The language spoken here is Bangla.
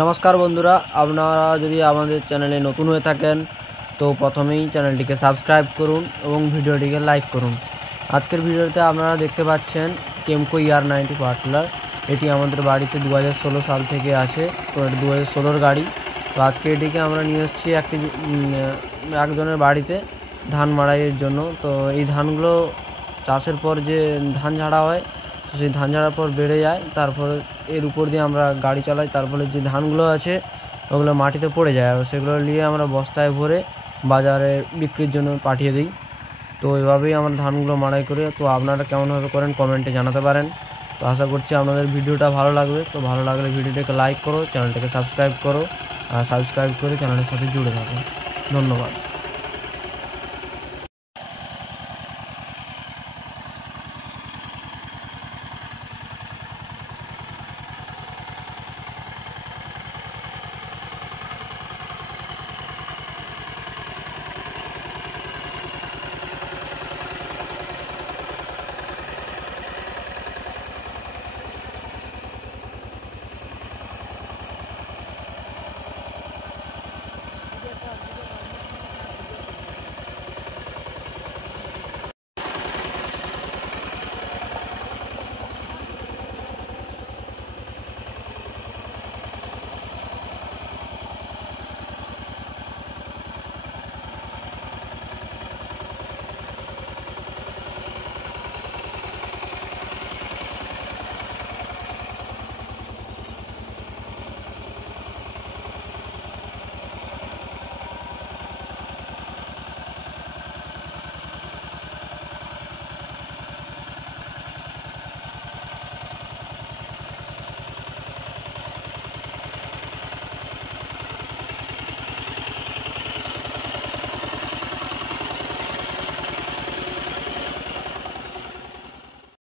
নমস্কার বন্ধুরা, আপনারা যদি আমাদের চ্যানেলে নতুন হয়ে থাকেন তো প্রথমেই চ্যানেলটিকে সাবস্ক্রাইব করুন এবং ভিডিওটিকে লাইক করুন। আজকের ভিডিওতে আপনারা দেখতে পাচ্ছেন কেমকো ER90 পাওয়ার টিলার। এটি আমাদের বাড়িতে 2016 সাল থেকে আছে, তো এটা 2016 গাড়ি। তো আজকে এটিকে আমরা নিয়ে এসেছি একজনের বাড়িতে ধান মাড়াইয়ের জন্য। তো এই ধানগুলো চাষের পর যে ধান ঝাড়া হয়, সেই ধান ঝাড়ার পর বেড়ে যায়, তারপরে এর উপর দিয়ে আমরা গাড়ি চালাই, তারপরে যে ধানগুলো আছে ওগুলো মাটিতে পড়ে যায়, আর সেগুলো নিয়ে আমরা বস্তায় ভরে বাজারে বিক্রির জন্য পাঠিয়ে দিই। তো এভাবেই আমরা ধানগুলো মাড়াই করি। তো আপনারা কেমনভাবে করেন কমেন্টে জানাতে পারেন। তো আশা করছি আপনাদের ভিডিওটা ভালো লাগবে। তো ভালো লাগলে ভিডিওটাকে লাইক করো, চ্যানেলটাকে সাবস্ক্রাইব করো, আর সাবস্ক্রাইব করে চ্যানেলের সাথে জুড়ে থাকো। ধন্যবাদ।